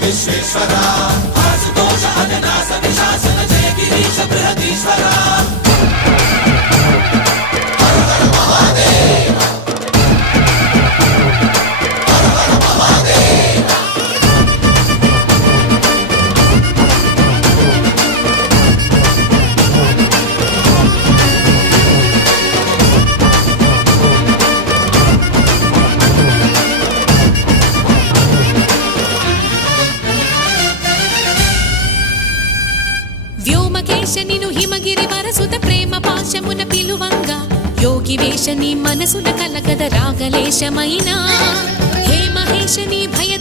విశ్వేశ్వరా ఆశుతోష అజనాశ విశాసన జయ గిరీశ బృహదీశ్వరా హర హర మహాదేవ హర హర మహాదేవ వ్యోమకేశనిను హిమగిరి వరసుత ప్రేమ పాశమున పిలువంగా యోగి వేషని మనసున కలకద రాగలేశమైనా హే మహేశని భయ